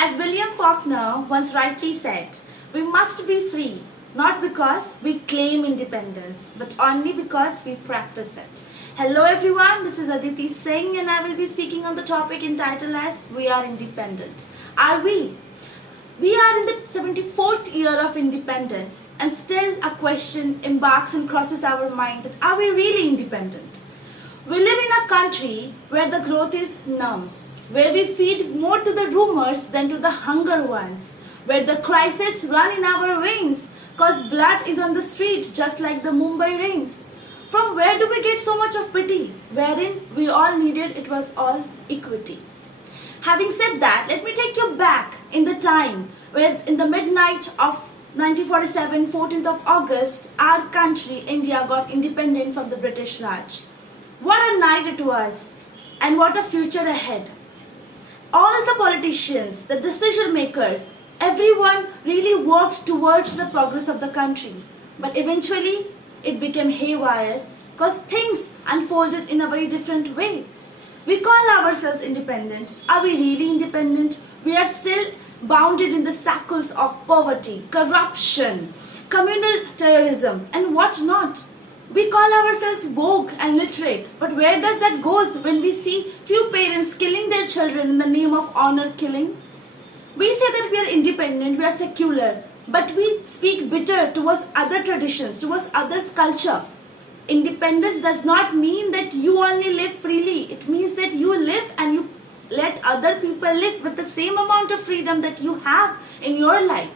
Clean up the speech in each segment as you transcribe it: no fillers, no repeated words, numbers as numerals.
As William Faulkner once rightly said, we must be free, not because we claim independence, but only because we practice it. Hello everyone, this is Aditi Singh and I will be speaking on the topic entitled as We Are Independent. Are we? We are in the 74th year of independence and still a question embarks and crosses our mind that are we really independent? We live in a country where the growth is numb, where we feed more to the rumors than to the hunger ones, where the crises run in our veins cause blood is on the street just like the Mumbai rains. From where do we get so much of pity, wherein we all needed it was all equity? Having said that, let me take you back in the time where in the midnight of 1947, 14th of August, our country, India, got independent from the British Raj. What a night it was and what a future ahead. All the politicians, the decision makers, everyone really worked towards the progress of the country. But eventually, it became haywire because things unfolded in a very different way. We call ourselves independent. Are we really independent? We are still bounded in the shackles of poverty, corruption, communal terrorism, and what not. We call ourselves woke and literate, but where does that go when we see few parents killing their children in the name of honor killing? We say that we are independent, we are secular, but we speak bitter towards other traditions, towards others' culture. Independence does not mean that you only live freely. It means that you live and you let other people live with the same amount of freedom that you have in your life.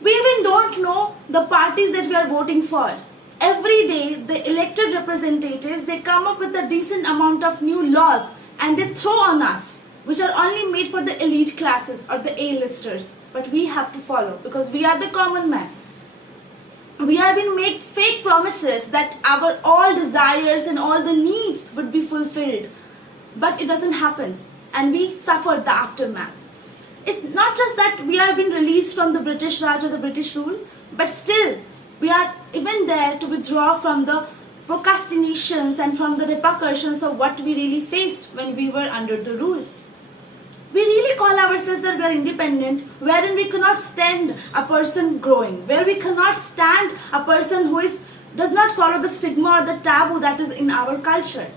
We even don't know the parties that we are voting for. Every day, the elected representatives, they come up with a decent amount of new laws and they throw on us, which are only made for the elite classes or the A-listers. But we have to follow because we are the common man. We have been made fake promises that our all desires and all the needs would be fulfilled. But it doesn't happen and we suffered the aftermath. It's not just that we have been released from the British Raj or the British rule, but still we are even there to withdraw from the procrastinations and from the repercussions of what we really faced when we were under the rule. We really call ourselves that we are independent, wherein we cannot stand a person growing, where we cannot stand a person who does not follow the stigma or the taboo that is in our culture.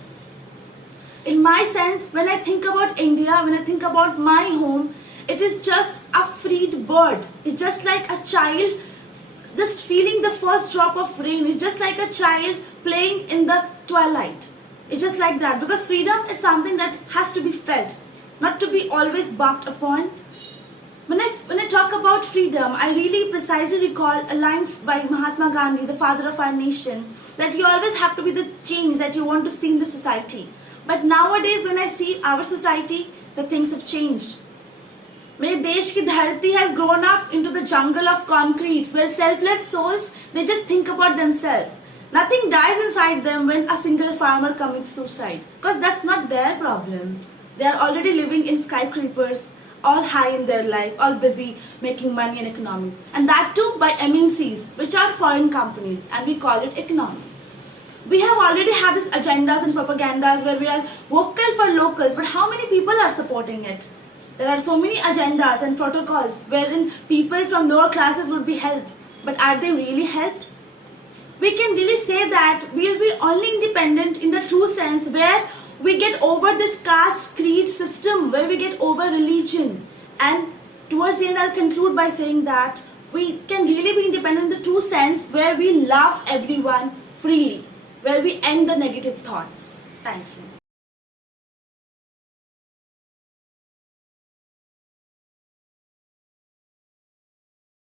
In my sense, when I think about India, when I think about my home, it is just a freed bird. It's just like a child just feeling the first drop of rain. It's just like a child playing in the twilight. It's just like that because freedom is something that has to be felt, not to be always barked upon. When I talk about freedom, I really precisely recall a line by Mahatma Gandhi, the father of our nation, that you always have to be the change that you want to see in the society. But nowadays, when I see our society, the things have changed. मेरे देश की धरती has grown up into the jungle of concretes where self-less souls, they just think about themselves. Nothing dies inside them when a single farmer commits suicide because that's not their problem. They are already living in skyscrapers, all high in their life, all busy making money and economy. And that too by MNCs, which are foreign companies, and we call it economy. We have already had these agendas and propagandas where we are vocal for locals, but how many people are supporting it? There are so many agendas and protocols wherein people from lower classes would be helped. But are they really helped? We can really say that we will be only independent in the true sense where we get over this caste creed system, where we get over religion. And towards the end, I'll conclude by saying that we can really be independent in the true sense where we love everyone freely, where we end the negative thoughts. Thank you.